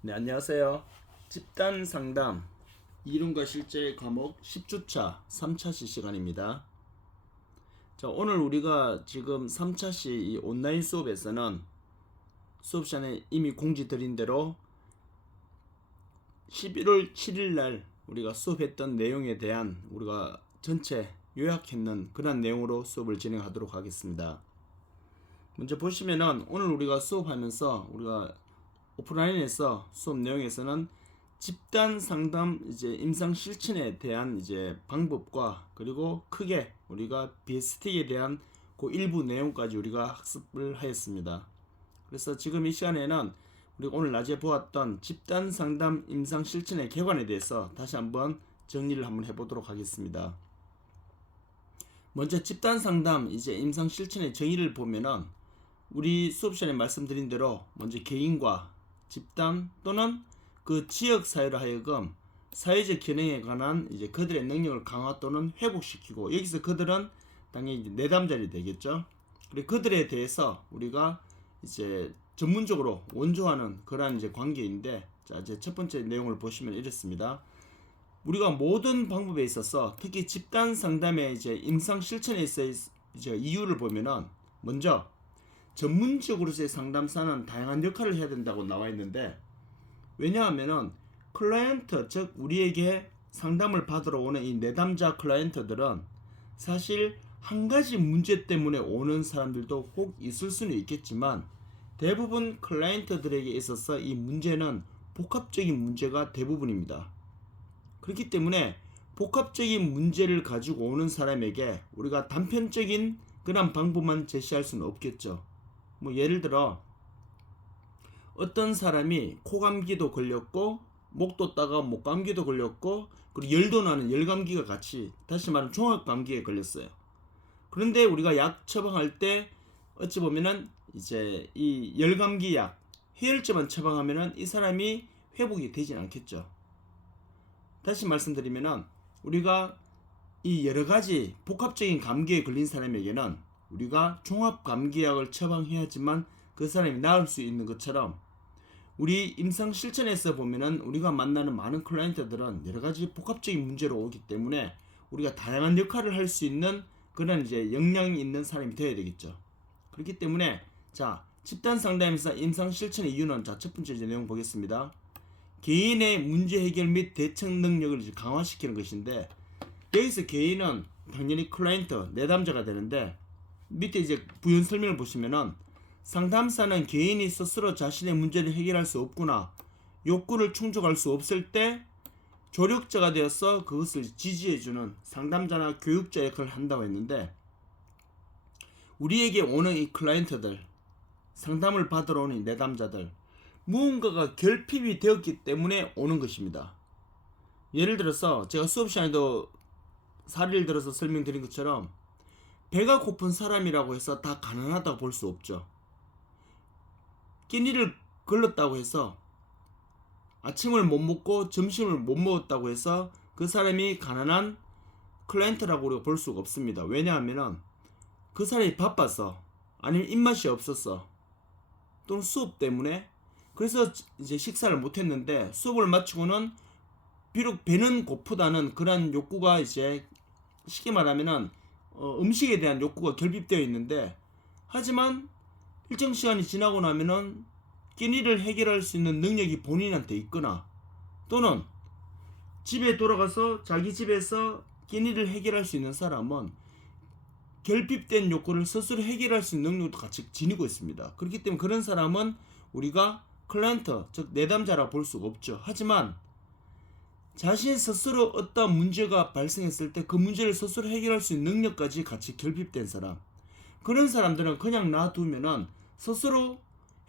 네, 안녕하세요. 집단 상담 이론과 실제 과목 10주차 3차시 시간입니다. 자, 오늘 우리가 지금 3차시 이 온라인 수업에서는 수업 시간에 이미 공지 드린 대로 11월 7일 날 우리가 수업했던 내용에 대한 우리가 전체 요약했는 그런 내용으로 수업을 진행하도록 하겠습니다. 먼저 보시면은 오늘 우리가 수업하면서 우리가 오프라인에서 수업 내용에서는 집단 상담 이제 임상 실천에 대한 이제 방법과 그리고 크게 우리가 비스틱에 대한 그 일부 내용까지 우리가 학습을 하였습니다. 그래서 지금 이 시간에는 우리가 오늘 낮에 보았던 집단 상담 임상 실천의 개관에 대해서 다시 한번 정리를 한번 해보도록 하겠습니다. 먼저 집단 상담 이제 임상 실천의 정의를 보면은 우리 수업 시간에 말씀드린 대로 먼저 개인과 집단 또는 그 지역 사회로 하여금 사회적 기능에 관한 이제 그들의 능력을 강화 또는 회복시키고, 여기서 그들은 당연히 이제 내담자리 되겠죠. 그리고 그들에 대해서 우리가 이제 전문적으로 원조하는 그러한 이제 관계인데, 자, 이제 첫 번째 내용을 보시면 이렇습니다. 우리가 모든 방법에 있어서 특히 집단 상담의 이제 임상 실천에 있어 이제 이유를 보면은 먼저 전문적으로서의 상담사는 다양한 역할을 해야 된다고 나와 있는데, 왜냐하면은 클라이언트, 즉 우리에게 상담을 받으러 오는 이 내담자 클라이언트들은 사실 한 가지 문제 때문에 오는 사람들도 혹 있을 수는 있겠지만, 대부분 클라이언트들에게 있어서 이 문제는 복합적인 문제가 대부분입니다. 그렇기 때문에 복합적인 문제를 가지고 오는 사람에게 우리가 단편적인 그런 방법만 제시할 수는 없겠죠. 뭐 예를 들어 어떤 사람이 코감기도 걸렸고 목도 따가워 목감기도 걸렸고 그리고 열도 나는 열감기가 같이, 다시 말하면 종합감기에 걸렸어요. 그런데 우리가 약 처방할 때 어찌 보면은 이제 이 열감기 약 해열제만 처방하면은 이 사람이 회복이 되진 않겠죠. 다시 말씀드리면은 우리가 이 여러 가지 복합적인 감기에 걸린 사람에게는 우리가 종합감기약을 처방해야지만 그 사람이 나을 수 있는 것처럼, 우리 임상 실천에서 보면은 우리가 만나는 많은 클라이언트들은 여러 가지 복합적인 문제로 오기 때문에 우리가 다양한 역할을 할 수 있는 그런 이제 역량이 있는 사람이 되어야 되겠죠. 그렇기 때문에 자, 집단 상담에서 임상 실천의 이유는, 자, 첫 번째 내용 보겠습니다. 개인의 문제 해결 및 대처 능력을 이제 강화시키는 것인데, 여기서 개인은 당연히 클라이언트, 내담자가 되는데, 밑에 이제 부연 설명을 보시면은 상담사는 개인이 스스로 자신의 문제를 해결할 수 없거나 욕구를 충족할 수 없을 때 조력자가 되어서 그것을 지지해주는 상담자나 교육자 역할을 한다고 했는데, 우리에게 오는 이 클라이언트들, 상담을 받으러 오는 이 내담자들, 무언가가 결핍이 되었기 때문에 오는 것입니다. 예를 들어서 제가 수업 시간에도 사례를 들어서 설명드린 것처럼 배가 고픈 사람이라고 해서 다 가난하다고 볼 수 없죠. 끼니를 걸렀다고 해서 아침을 못 먹고 점심을 못 먹었다고 해서 그 사람이 가난한 클라이언트라고 우리가 볼 수가 없습니다. 왜냐하면은 그 사람이 바빠서, 아니면 입맛이 없었어, 또는 수업 때문에 그래서 이제 식사를 못했는데, 수업을 마치고는 비록 배는 고프다는 그런 욕구가 이제 쉽게 말하면은 음식에 대한 욕구가 결핍되어 있는데, 하지만 일정 시간이 지나고 나면은 끼니를 해결할 수 있는 능력이 본인한테 있거나, 또는 집에 돌아가서 자기 집에서 끼니를 해결할 수 있는 사람은 결핍된 욕구를 스스로 해결할 수 있는 능력도 같이 지니고 있습니다. 그렇기 때문에 그런 사람은 우리가 클라이언트, 즉 내담자라 볼 수가 없죠. 하지만 자신 스스로 어떤 문제가 발생했을 때 그 문제를 스스로 해결할 수 있는 능력까지 같이 결핍된 사람, 그런 사람들은 그냥 놔두면은 스스로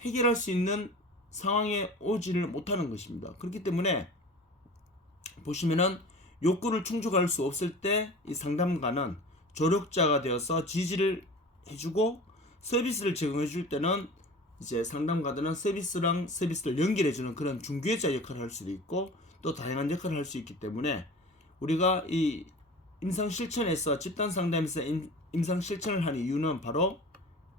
해결할 수 있는 상황에 오지를 못하는 것입니다. 그렇기 때문에 보시면은 욕구를 충족할 수 없을 때 이 상담가는 조력자가 되어서 지지를 해주고, 서비스를 제공해 줄 때는 이제 상담가들은 서비스랑 서비스를 연결해주는 그런 중개자 역할을 할 수도 있고, 또 다양한 역할을 할 수 있기 때문에 우리가 이 임상 실천에서, 집단 상담에서 임상 실천을 하는 이유는 바로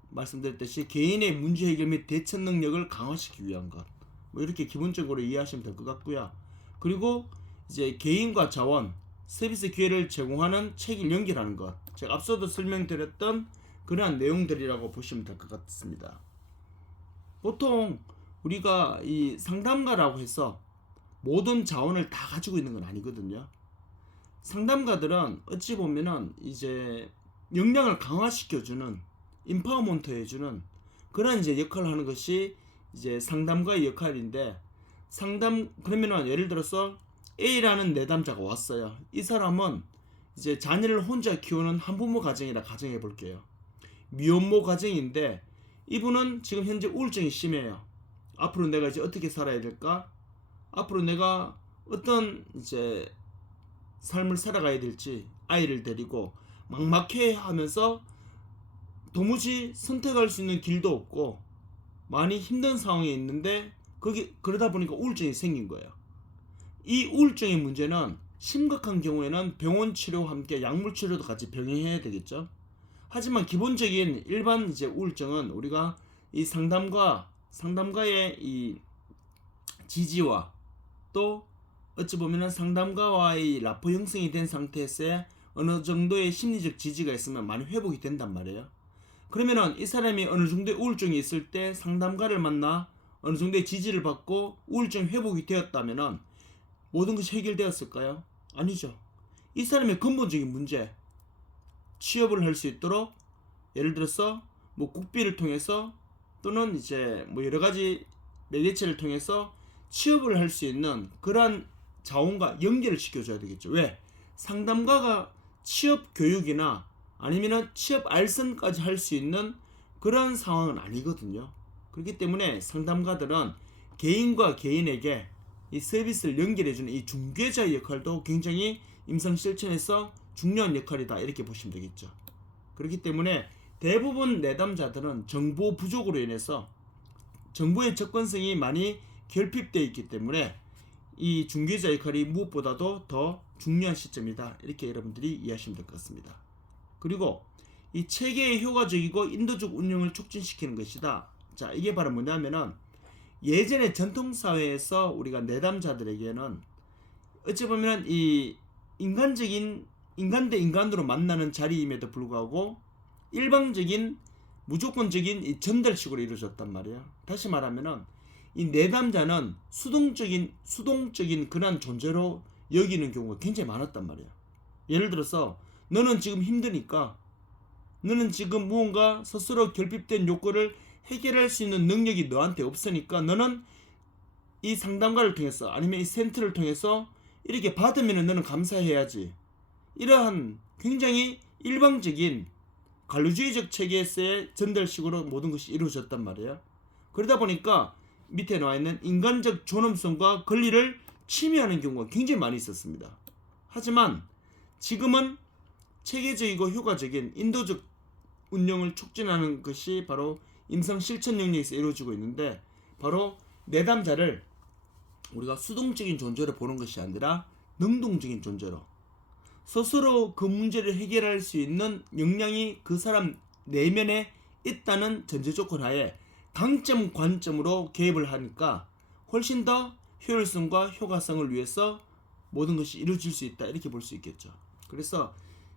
말씀드렸듯이 개인의 문제 해결 및 대처 능력을 강화시키기 위한 것, 뭐 이렇게 기본적으로 이해하시면 될 것 같고요. 그리고 이제 개인과 자원, 서비스 기회를 제공하는 체계를 연결하는 것. 제가 앞서도 설명드렸던 그러한 내용들이라고 보시면 될 것 같습니다. 보통 우리가 이 상담가라고 해서 모든 자원을 다 가지고 있는 건 아니거든요. 상담가들은 어찌 보면은 이제 역량을 강화시켜주는, 임파워먼트 해주는 그런 이제 역할을 하는 것이 이제 상담가의 역할인데, 그러면은 예를 들어서 A라는 내담자가 왔어요. 이 사람은 이제 자녀를 혼자 키우는 한부모 가정이라 가정해 볼게요. 미혼모 가정인데 이분은 지금 현재 우울증이 심해요. 앞으로 내가 이제 어떻게 살아야 될까? 앞으로 내가 어떤 이제 삶을 살아가야 될지 아이를 데리고 막막해 하면서 도무지 선택할 수 있는 길도 없고 많이 힘든 상황에 있는데 그러다 보니까 우울증이 생긴 거예요. 이 우울증의 문제는 심각한 경우에는 병원 치료와 함께 약물 치료도 같이 병행해야 되겠죠. 하지만 기본적인 일반 이제 우울증은 우리가 이 상담가의 이 지지와 또 어찌 보면은 상담가와의 라포 형성이 된 상태에서의 어느 정도의 심리적 지지가 있으면 많이 회복이 된단 말이에요. 그러면은 이 사람이 어느 정도의 우울증이 있을 때 상담가를 만나 어느 정도의 지지를 받고 우울증 회복이 되었다면은 모든 것이 해결되었을까요? 아니죠. 이 사람의 근본적인 문제, 취업을 할 수 있도록 예를 들어서 뭐 국비를 통해서 또는 이제 뭐 여러 가지 매개체를 통해서 취업을 할 수 있는 그러한 자원과 연결을 시켜줘야 되겠죠. 왜? 상담가가 취업 교육이나 아니면 취업 알선까지 할 수 있는 그런 상황은 아니거든요. 그렇기 때문에 상담가들은 개인과 개인에게 이 서비스를 연결해주는 이 중개자의 역할도 굉장히 임상 실천에서 중요한 역할이다, 이렇게 보시면 되겠죠. 그렇기 때문에 대부분 내담자들은 정보 부족으로 인해서 정보의 접근성이 많이 결핍되어 있기 때문에 이 중개자 역할이 무엇보다도 더 중요한 시점이다, 이렇게 여러분들이 이해하시면 될 것 같습니다. 그리고 이 체계의 효과적이고 인도적 운영을 촉진시키는 것이다. 자, 이게 바로 뭐냐면은 예전의 전통사회에서 우리가 내담자들에게는 어찌 보면 이 인간 대 인간으로 만나는 자리임에도 불구하고 일방적인 무조건적인 이 전달식으로 이루어졌단 말이에요. 다시 말하면은 이 내담자는 수동적인 그런 존재로 여기는 경우가 굉장히 많았단 말이에요. 예를 들어서 너는 지금 힘드니까, 너는 지금 무언가 스스로 결핍된 욕구를 해결할 수 있는 능력이 너한테 없으니까 너는 이 상담가를 통해서 아니면 이 센터를 통해서 이렇게 받으면 너는 감사해야지. 이러한 굉장히 일방적인 관료주의적 체계에서의 전달식으로 모든 것이 이루어졌단 말이에요. 그러다 보니까 밑에 나와 있는 인간적 존엄성과 권리를 침해하는 경우가 굉장히 많이 있었습니다. 하지만 지금은 체계적이고 효과적인 인도적 운영을 촉진하는 것이 바로 임상 실천 영역에서 이루어지고 있는데, 바로 내담자를 우리가 수동적인 존재로 보는 것이 아니라 능동적인 존재로 스스로 그 문제를 해결할 수 있는 역량이 그 사람 내면에 있다는 전제 조건 하에 강점 관점으로 개입을 하니까 훨씬 더 효율성과 효과성을 위해서 모든 것이 이루어질 수 있다, 이렇게 볼 수 있겠죠. 그래서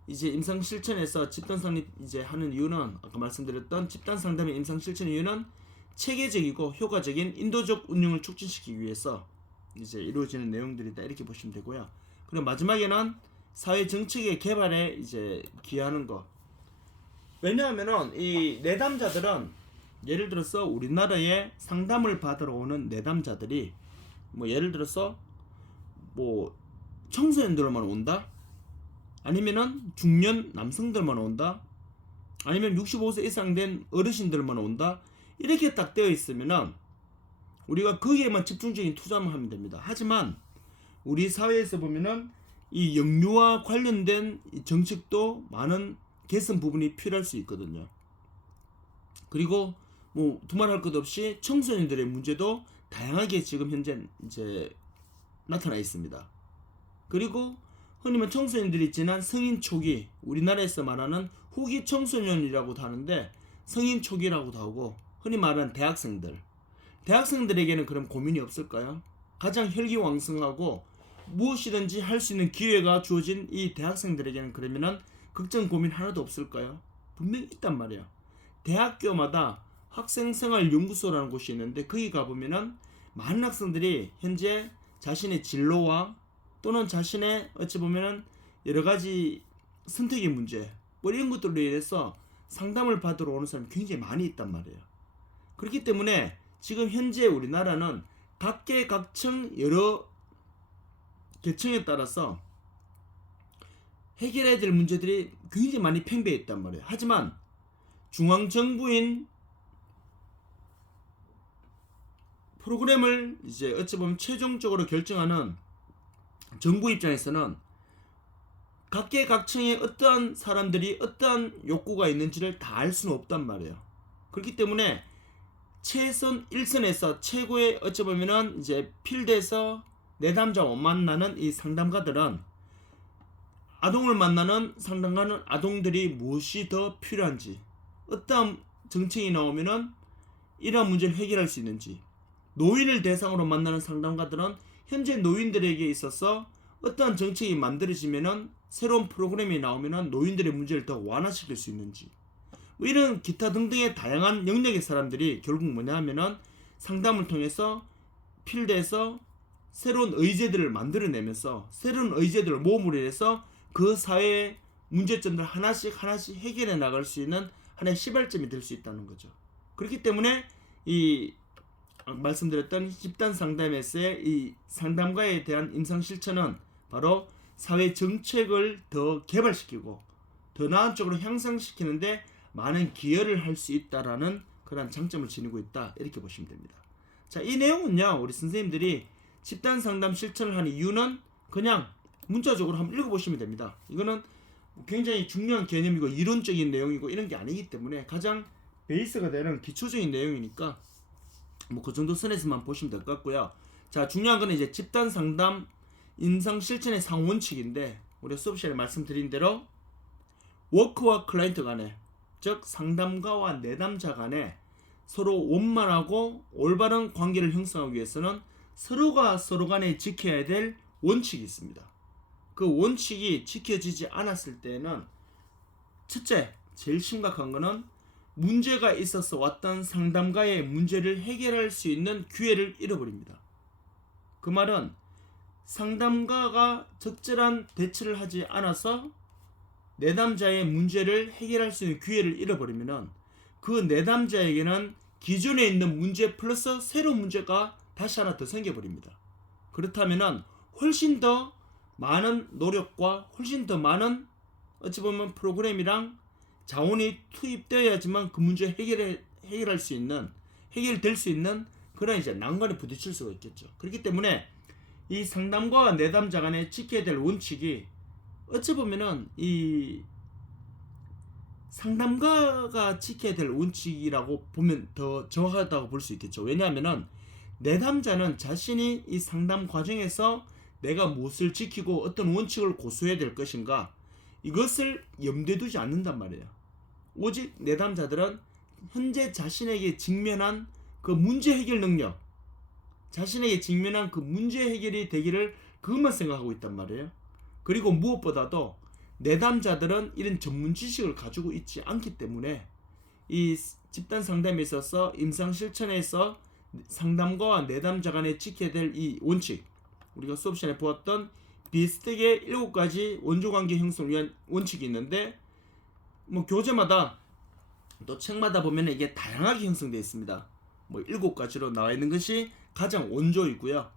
이제 임상 실천에서 집단 상립 이제 하는 이유는, 아까 말씀드렸던 집단 상담의 임상 실천 이유는 체계적이고 효과적인 인도적 운영을 촉진시키기 위해서 이제 이루어지는 내용들이다, 이렇게 보시면 되고요. 그리고 마지막에는 사회 정책의 개발에 이제 기여하는 것. 왜냐하면은 이 내담자들은 예를 들어서 우리나라에 상담을 받으러 오는 내담자들이 뭐 예를 들어서 뭐 청소년들만 온다, 아니면은 중년 남성들만 온다, 아니면 65세 이상 된 어르신들만 온다, 이렇게 딱 되어 있으면은 우리가 거기에만 집중적인 투자만 하면 됩니다. 하지만 우리 사회에서 보면은 이 영유아 관련된 정책도 많은 개선 부분이 필요할 수 있거든요. 그리고 뭐 두말할 것 없이 청소년들의 문제도 다양하게 지금 현재 이제 나타나 있습니다. 그리고 흔히 말 청소년들이 지난 성인 초기, 우리나라에서 말하는 후기 청소년이라고도 하는데 성인 초기라고도 하고 흔히 말하는 대학생들, 대학생들에게는 그럼 고민이 없을까요? 가장 혈기왕성하고 무엇이든지 할 수 있는 기회가 주어진 이 대학생들에게는 그러면은 걱정 고민 하나도 없을까요? 분명히 있단 말이야. 대학교마다 학생생활연구소라는 곳이 있는데 거기 가보면은 많은 학생들이 현재 자신의 진로와 또는 자신의 어찌 보면은 여러 가지 선택의 문제 뭐 이런 것들로 인해서 상담을 받으러 오는 사람이 굉장히 많이 있단 말이에요. 그렇기 때문에 지금 현재 우리나라는 각계각층 여러 계층에 따라서 해결해야 될 문제들이 굉장히 많이 팽배해 있단 말이에요. 하지만 중앙정부인 프로그램을 이제 어찌 보면 최종적으로 결정하는 정부 입장에서는 각계각층의 어떠한 사람들이 어떠한 욕구가 있는지를 다 알 수는 없단 말이에요. 그렇기 때문에 최선 1선에서 최고의 어찌 보면은 이제 필드에서 내담자와 만나는 이 상담가들은 아동을 만나는 상담가는 아동들이 무엇이 더 필요한지 어떠한 정책이 나오면은 이러한 문제를 해결할 수 있는지 노인을 대상으로 만나는 상담가들은 현재 노인들에게 있어서 어떠한 정책이 만들어지면은 새로운 프로그램이 나오면은 노인들의 문제를 더 완화시킬 수 있는지 뭐 이런 기타 등등의 다양한 영역의 사람들이 결국 뭐냐 하면은 상담을 통해서 필드에서 새로운 의제들을 만들어내면서 새로운 의제들을 모음으로 해서 그 사회의 문제점들 하나씩 해결해 나갈 수 있는 하나의 시발점이 될 수 있다는 거죠. 그렇기 때문에 이 말씀드렸던 집단 상담에서의 이 상담가에 대한 임상 실천은 바로 사회 정책을 더 개발시키고 더 나은 쪽으로 향상시키는데 많은 기여를 할 수 있다라는 그런 장점을 지니고 있다 이렇게 보시면 됩니다. 자, 이 내용은요 우리 선생님들이 집단 상담 실천을 하는 이유는 그냥 문자적으로 한번 읽어보시면 됩니다. 이거는 굉장히 중요한 개념이고 이론적인 내용이고 이런 게 아니기 때문에 가장 베이스가 되는 기초적인 내용이니까 뭐 그 정도 선에서만 보시면 될 것 같고요. 자, 중요한 거는 이제 집단 상담 임상 실천의 상원칙인데 우리 수업 시간에 말씀드린 대로 워커와 클라이언트 간에 즉 상담가와 내담자 간에 서로 원만하고 올바른 관계를 형성하기 위해서는 서로가 서로 간에 지켜야 될 원칙이 있습니다. 그 원칙이 지켜지지 않았을 때는 첫째, 제일 심각한 거는 문제가 있어서 왔던 상담가의 문제를 해결할 수 있는 기회를 잃어버립니다. 그 말은 상담가가 적절한 대처를 하지 않아서 내담자의 문제를 해결할 수 있는 기회를 잃어버리면 그 내담자에게는 기존에 있는 문제 플러스 새로운 문제가 다시 하나 더 생겨버립니다. 그렇다면 훨씬 더 많은 노력과 훨씬 더 많은 어찌 보면 프로그램이랑 자원이 투입되어야지만 그 문제 해결할 수 있는 해결될 수 있는 그런 이제 난관에 부딪힐 수가 있겠죠. 그렇기 때문에 이 상담과 내담자 간에 지켜야 될 원칙이 어찌 보면은 이 상담가가 지켜야 될 원칙이라고 보면 더 정확하다고 볼 수 있겠죠. 왜냐하면은 내담자는 자신이 이 상담 과정에서 내가 무엇을 지키고 어떤 원칙을 고수해야 될 것인가 이것을 염두에 두지 않는단 말이에요. 오직 내담자들은 현재 자신에게 직면한 그 문제 해결 능력, 자신에게 직면한 그 문제 해결이 되기를 그것만 생각하고 있단 말이에요. 그리고 무엇보다도 내담자들은 이런 전문 지식을 가지고 있지 않기 때문에 이 집단 상담에 있어서 임상 실천에서 상담가와 내담자 간에 지켜야 될 이 원칙, 우리가 수업 시간에 보았던 비스텍의 7가지 원조관계 형성을 위한 원칙이 있는데 뭐 교재마다 또 책마다 보면 이게 다양하게 형성되어 있습니다. 뭐 7가지로 나와 있는 것이 가장 원조이고요.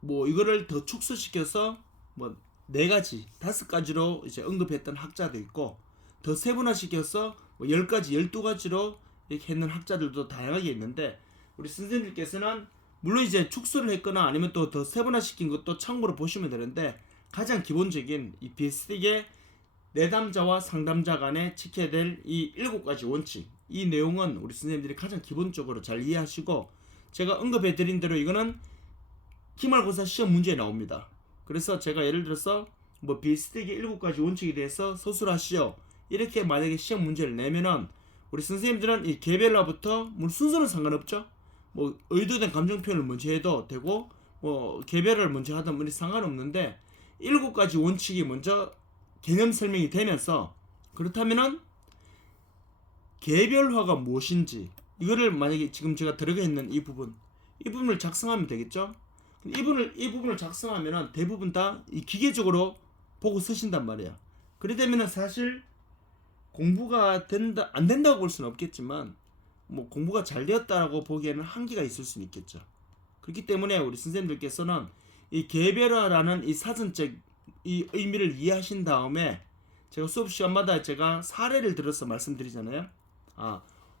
뭐 이거를 더 축소시켜서 뭐 4가지, 5가지로 이제 언급했던 학자도 있고 더 세분화시켜서 뭐 10가지, 12가지로 이렇게 했는 학자들도 다양하게 있는데 우리 선생님들께서는 물론 이제 축소를 했거나 아니면 또 더 세분화시킨 것도 참고로 보시면 되는데 가장 기본적인 이 비스틱의 내담자와 상담자 간에 지켜야 될 이 7가지 원칙, 이 내용은 우리 선생님들이 가장 기본적으로 잘 이해하시고 제가 언급해 드린 대로 이거는 기말고사 시험 문제에 나옵니다. 그래서 제가 예를 들어서 뭐 비스틱의 7가지 원칙에 대해서 서술하시오 이렇게 만약에 시험 문제를 내면은 우리 선생님들은 이 개별화부터 뭐 순서는 상관없죠. 뭐 의도된 감정 표현을 먼저 해도 되고 뭐 개별을 먼저 하든 뭐 상관없는데 7가지 원칙이 먼저 개념 설명이 되면서 그렇다면은 개별화가 무엇인지 이거를 만약에 지금 제가 들어가 있는 이 부분을 작성하면 되겠죠. 이 부분을 작성하면은 대부분 다 이 기계적으로 보고 쓰신단 말이에요. 그래 되면은 사실 공부가 된다 안 된다고 볼 수는 없겠지만 뭐 공부가 잘 되었다라고 보기에는 한계가 있을 수는 있겠죠. 그렇기 때문에 우리 선생님들께서는 이 개별화라는 이 사전적 이 의미를 이해하신 다음에 제가 수업 시간마다 제가 사례를 들어서 말씀드리잖아요.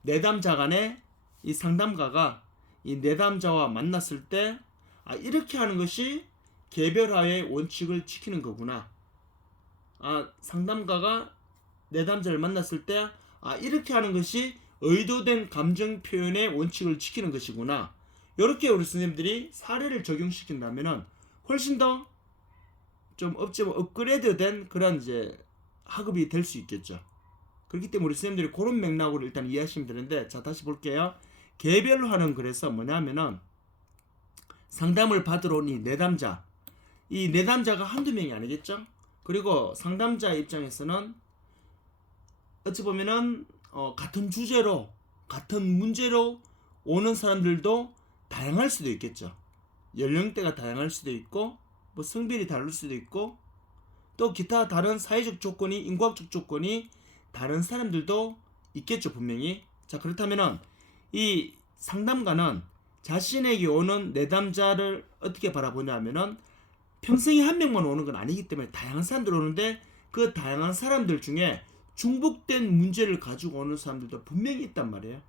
내담자 간에 이 상담가가 이 내담자와 만났을 때 이렇게 하는 것이 개별화의 원칙을 지키는 거구나. 상담가가 내담자를 만났을 때 이렇게 하는 것이 의도된 감정 표현의 원칙을 지키는 것이구나. 이렇게 우리 선생님들이 사례를 적용시킨다면은 훨씬 더 좀 업그레이드된 그런 이제 학업이 될 수 있겠죠. 그렇기 때문에 우리 선생님들이 그런 맥락으로 일단 이해하시면 되는데, 자 다시 볼게요. 개별화는 그래서 뭐냐면은 상담을 받으러 온 이 내담자가 한두 명이 아니겠죠. 그리고 상담자 입장에서는 어찌 보면은 같은 주제로 같은 문제로 오는 사람들도 다양할 수도 있겠죠. 연령대가 다양할 수도 있고 뭐 성별이 다를 수도 있고 또 기타 다른 사회적 조건이 인과학적 조건이 다른 사람들도 있겠죠 분명히. 자 그렇다면은 이 상담가는 자신에게 오는 내담자를 어떻게 바라보냐면은 평생에 한 명만 오는 건 아니기 때문에 다양한 사람들 오는데 그 다양한 사람들 중에 중복된 문제를 가지고 오는 사람들도 분명히 있단 말이에요.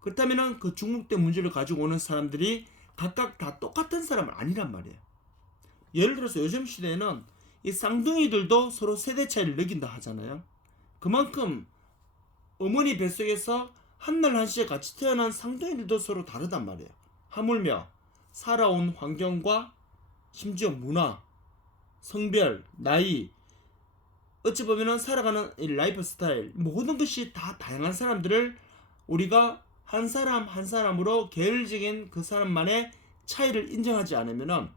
그렇다면은 그 중복된 문제를 가지고 오는 사람들이 각각 다 똑같은 사람은 아니란 말이에요. 예를 들어서 요즘 시대에는 이 쌍둥이들도 서로 세대 차이를 느낀다 하잖아요. 그만큼 어머니 뱃속에서 한날 한시에 같이 태어난 쌍둥이들도 서로 다르단 말이에요. 하물며 살아온 환경과 심지어 문화, 성별, 나이, 어찌 보면은 살아가는 이 라이프 스타일, 모든 것이 다 다양한 사람들을 우리가 한 사람 한 사람으로 계열적인 그 사람만의 차이를 인정하지 않으면은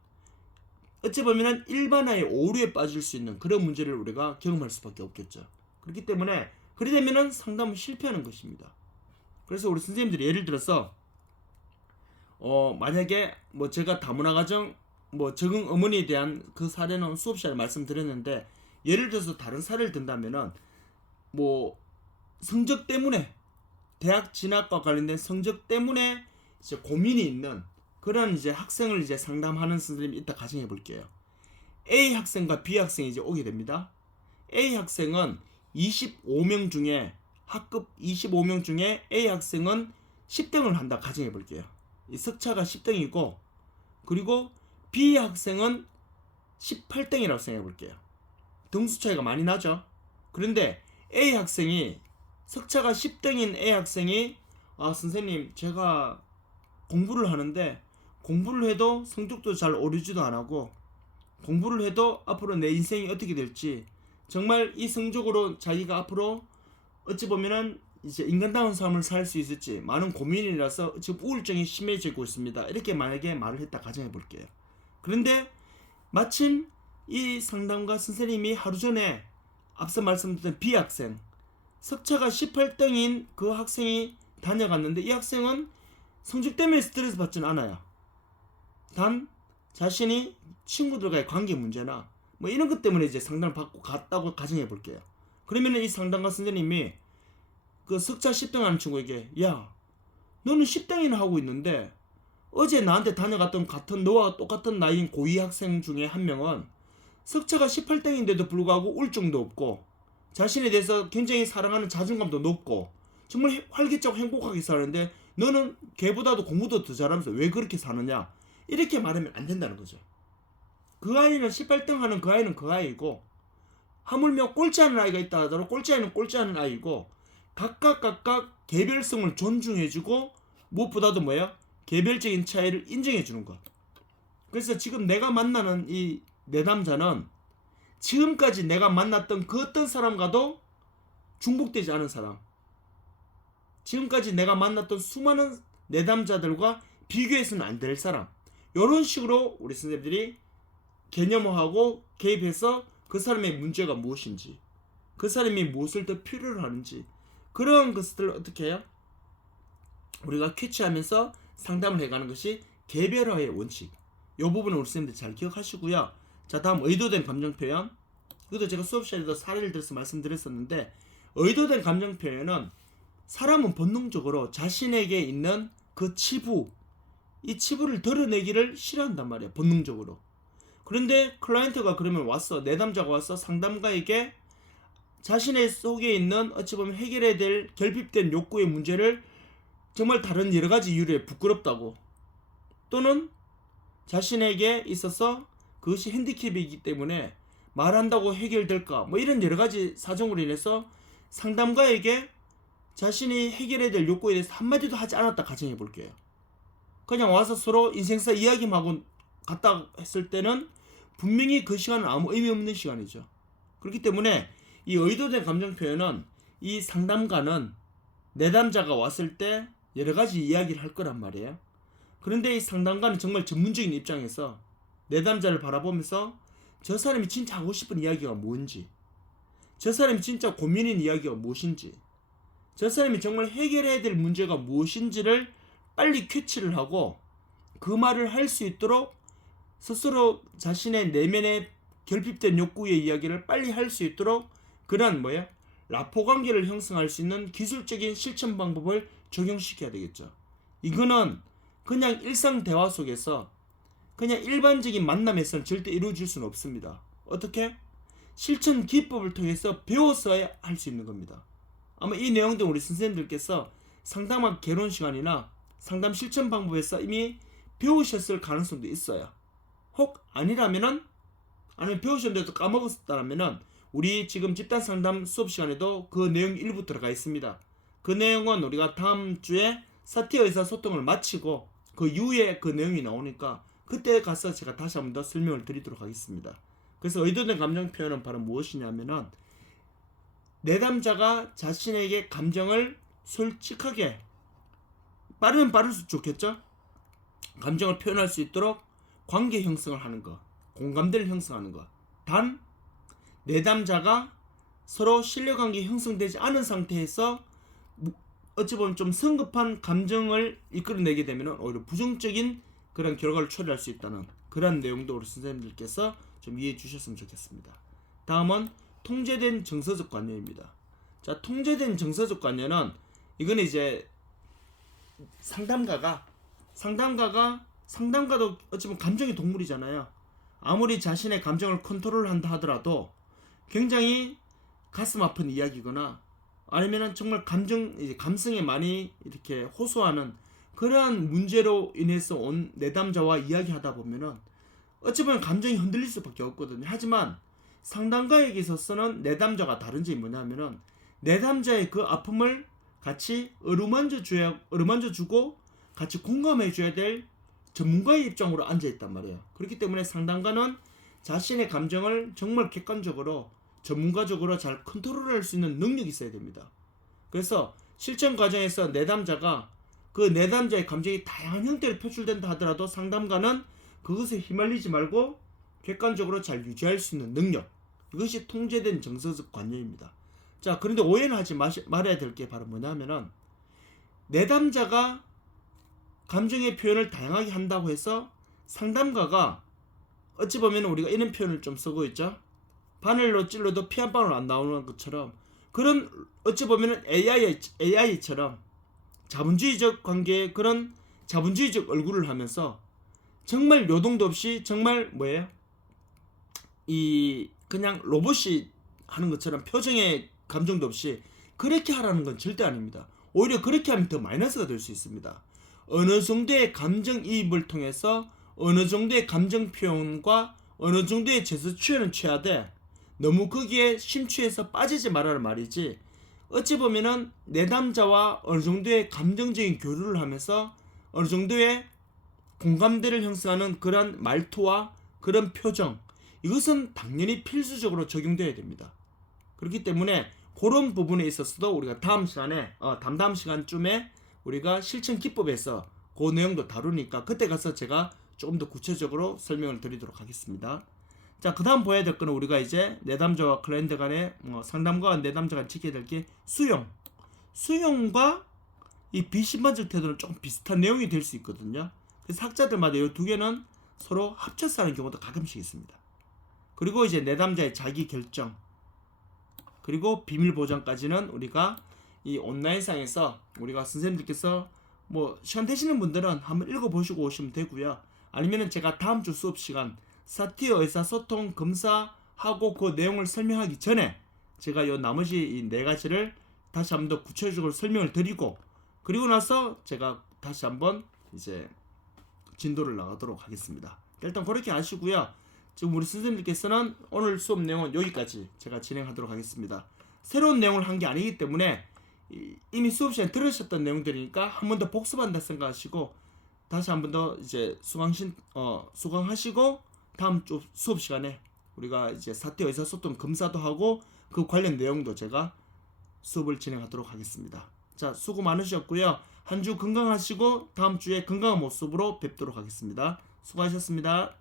어찌 보면은 일반화의 오류에 빠질 수 있는 그런 문제를 우리가 경험할 수밖에 없겠죠. 그렇기 때문에 그리 되면은 상담은 실패하는 것입니다. 그래서 우리 선생님들이 예를 들어서 만약에 뭐 제가 다문화 가정 뭐 적응 어머니에 대한 그 사례는 수업 시간에 말씀드렸는데, 예를 들어서 다른 사례를 든다면은 뭐 성적 때문에 대학 진학과 관련된 성적 때문에 이제 고민이 있는 그런 이제 학생을 이제 상담하는 선생님이 있다 가정해 볼게요. A 학생과 B 학생이 이제 오게 됩니다. A 학생은 25명 중에 학급 25명 중에 A 학생은 10등을 한다 가정해 볼게요. 이 석차가 10등이고 그리고 B 학생은 18등이라고 생각해 볼게요. 등수 차이가 많이 나죠. 그런데 A 학생이 석차가 10등인 A 학생이 선생님 제가 공부를 하는데 공부를 해도 성적도 잘 오르지도 안 하고 공부를 해도 앞으로 내 인생이 어떻게 될지 정말 이 성적으로 자기가 앞으로 어찌 보면은 이제 인간다운 삶을 살 수 있을지 많은 고민이라서 지금 우울증이 심해지고 있습니다. 이렇게 만약에 말을 했다 가정해 볼게요. 그런데 마침 이 상담가 선생님이 하루 전에 앞서 말씀드린 B 학생 석차가 18등인 그 학생이 다녀갔는데 이 학생은 성적 때문에 스트레스 받지는 않아요. 단 자신이 친구들과의 관계 문제나 뭐 이런 것 때문에 이제 상담을 받고 갔다고 가정해 볼게요. 그러면 이 상담가 선생님이 그 석차 10등 하는 친구에게 야 너는 10등이나 하고 있는데 어제 나한테 다녀갔던 같은 너와 똑같은 나이인 고2 학생 중에 한 명은 석차가 18등인데도 불구하고 우울증도 없고 자신에 대해서 굉장히 사랑하는 자존감도 높고 정말 활기차고 행복하게 사는데 너는 걔보다도 공부도 더 잘하면서 왜 그렇게 사느냐, 이렇게 말하면 안 된다는 거죠. 그 아이는 18등 하는 그 아이는 그 아이고 하물며 꼴찌하는 아이가 있다 하더라도 꼴찌 아이는 꼴찌하는 아이고 각각 개별성을 존중해주고 무엇보다도 뭐예요? 개별적인 차이를 인정해주는 것. 그래서 지금 내가 만나는 이 내담자는 지금까지 내가 만났던 그 어떤 사람과도 중복되지 않은 사람, 지금까지 내가 만났던 수많은 내담자들과 비교해서는 안 될 사람, 이런 식으로 우리 선생님들이 개념화하고 개입해서 그 사람의 문제가 무엇인지, 그 사람이 무엇을 더 필요로 하는지, 그런 것들을 어떻게 해요? 우리가 캐치하면서 상담을 해가는 것이 개별화의 원칙. 이 부분은 우리 선생님들 잘 기억하시고요. 자, 다음 의도된 감정 표현. 이것도 제가 수업 시간에도 사례를 들어서 말씀드렸었는데, 의도된 감정 표현은 사람은 본능적으로 자신에게 있는 그 치부, 이 치부를 드러내기를 싫어한단 말이에요. 본능적으로. 그런데 클라이언트가 그러면 왔어, 내담자가 와서 상담가에게 자신의 속에 있는 어찌 보면 해결해야 될 결핍된 욕구의 문제를 정말 다른 여러 가지 이유로 부끄럽다고, 또는 자신에게 있어서 그것이 핸디캡이기 때문에 말한다고 해결될까, 뭐 이런 여러 가지 사정으로 인해서 상담가에게 자신이 해결해야 될 욕구에 대해서 한마디도 하지 않았다 가정해 볼게요. 그냥 와서 서로 인생사 이야기만 하고 갔다 했을 때는 분명히 그 시간은 아무 의미 없는 시간이죠. 그렇기 때문에 이 의도된 감정 표현은 이 상담가는 내담자가 왔을 때 여러 가지 이야기를 할 거란 말이에요. 그런데 이 상담가는 정말 전문적인 입장에서 내담자를 바라보면서 저 사람이 진짜 하고 싶은 이야기가 뭔지, 저 사람이 진짜 고민인 이야기가 무엇인지, 저 사람이 정말 해결해야 될 문제가 무엇인지를 빨리 캐치를 하고 그 말을 할 수 있도록 스스로 자신의 내면의 결핍된 욕구의 이야기를 빨리 할 수 있도록 그런 라포 관계를 형성할 수 있는 기술적인 실천 방법을 적용시켜야 되겠죠. 이거는 그냥 일상 대화 속에서 그냥 일반적인 만남에서는 절대 이루어질 수는 없습니다. 어떻게? 실천 기법을 통해서 배워서야 할 수 있는 겁니다. 아마 이 내용들 우리 선생님들께서 상담학 개론 시간이나 상담 실천 방법에서 이미 배우셨을 가능성도 있어요. 혹 아니면 배우셨는데도 까먹었다면은 우리 지금 집단 상담 수업 시간에도 그 내용 일부 들어가 있습니다. 그 내용은 우리가 다음 주에 사티 의사소통을 마치고 그 이후에 그 내용이 나오니까 그때 가서 제가 다시 한번 더 설명을 드리도록 하겠습니다. 그래서 의도된 감정 표현은 바로 무엇이냐면은 내담자가 자신에게 감정을 솔직하게, 빠르면 빠를수록 좋겠죠? 감정을 표현할 수 있도록 관계 형성을 하는 것, 공감대를 형성하는 것. 단 내담자가 서로 신뢰관계 형성되지 않은 상태에서 어찌 보면 좀 성급한 감정을 이끌어내게 되면 오히려 부정적인 그런 결과를 초래할 수 있다는 그런 내용도 우리 선생님들께서 좀 이해해 주셨으면 좋겠습니다. 다음은 통제된 정서적 관념입니다. 자, 통제된 정서적 관념은 이거는 이제 상담가도 어찌 보면 감정의 동물이잖아요. 아무리 자신의 감정을 컨트롤한다 하더라도 굉장히 가슴 아픈 이야기거나 아니면은 정말 감성에 많이 이렇게 호소하는 그러한 문제로 인해서 온 내담자와 이야기하다 보면은 어찌 보면 감정이 흔들릴 수밖에 없거든요. 하지만 상담가에게 있어서는 내담자가 다른 점이 뭐냐면은 내담자의 그 아픔을 같이 어루만져 주고 같이 공감해 줘야 될 전문가의 입장으로 앉아 있단 말이에요. 그렇기 때문에 상담가는 자신의 감정을 정말 객관적으로 전문가적으로 잘 컨트롤할 수 있는 능력이 있어야 됩니다. 그래서 실천 과정에서 내담자가 그 내담자의 감정이 다양한 형태로 표출된다 하더라도 상담가는 그것에 휘말리지 말고 객관적으로 잘 유지할 수 있는 능력, 이것이 통제된 정서적 관념입니다. 자, 그런데 오해는 하지 말아야 될 게 바로 뭐냐면은 내담자가 감정의 표현을 다양하게 한다고 해서 상담가가 어찌 보면 우리가 이런 표현을 좀 쓰고 있죠. 바늘로 찔러도 피 한 방울 안 나오는 것처럼, 그런 어찌 보면 AI처럼 자본주의적 관계에 그런 자본주의적 얼굴을 하면서 정말 요동도 없이 정말 그냥 로봇이 하는 것처럼 표정의 감정도 없이 그렇게 하라는 건 절대 아닙니다. 오히려 그렇게 하면 더 마이너스가 될 수 있습니다. 어느 정도의 감정이입을 통해서 어느 정도의 감정 표현과 어느 정도의 제스 취해는 취하되 너무 거기에 심취해서 빠지지 말아라 말이지, 어찌 보면은 내담자와 어느 정도의 감정적인 교류를 하면서 어느 정도의 공감대를 형성하는 그런 말투와 그런 표정, 이것은 당연히 필수적으로 적용되어야 됩니다. 그렇기 때문에 그런 부분에 있어서도 우리가 다음 시간에 다음 시간쯤에 우리가 실천 기법에서 그 내용도 다루니까 그때 가서 제가 조금 더 구체적으로 설명을 드리도록 하겠습니다. 자, 그 다음 보여야 될 거는 우리가 이제 내담자와 클라이언트 간의 상담가와 내담자가 지켜야 될 게 수용과 이 비심판적 태도는 조금 비슷한 내용이 될 수 있거든요. 그래서 학자들마다 이 두 개는 서로 합쳐서 하는 경우도 가끔씩 있습니다. 그리고 이제 내담자의 자기 결정, 그리고 비밀 보장까지는 우리가 이 온라인상에서 우리가 선생님들께서 뭐 시간 되시는 분들은 한번 읽어보시고 오시면 되고요. 아니면은 제가 다음 주 수업 시간 사티어 의사소통 검사하고 그 내용을 설명하기 전에 제가 요 나머지 이 네 가지를 다시 한번 더 구체적으로 설명을 드리고, 그리고 나서 제가 다시 한번 이제 진도를 나가도록 하겠습니다. 일단 그렇게 아시고요. 지금 우리 선생님께서는 오늘 수업 내용은 여기까지 제가 진행하도록 하겠습니다. 새로운 내용을 한 게 아니기 때문에 이미 수업 시간에 들으셨던 내용들이니까 한 번 더 복습한다 생각하시고 다시 한 번 더 이제 수강하시고 다음 주 수업 시간에 우리가 이제 사티어 의사소통 검사도 하고 그 관련 내용도 제가 수업을 진행하도록 하겠습니다. 자, 수고 많으셨고요. 한 주 건강하시고 다음 주에 건강한 모습으로 뵙도록 하겠습니다. 수고하셨습니다.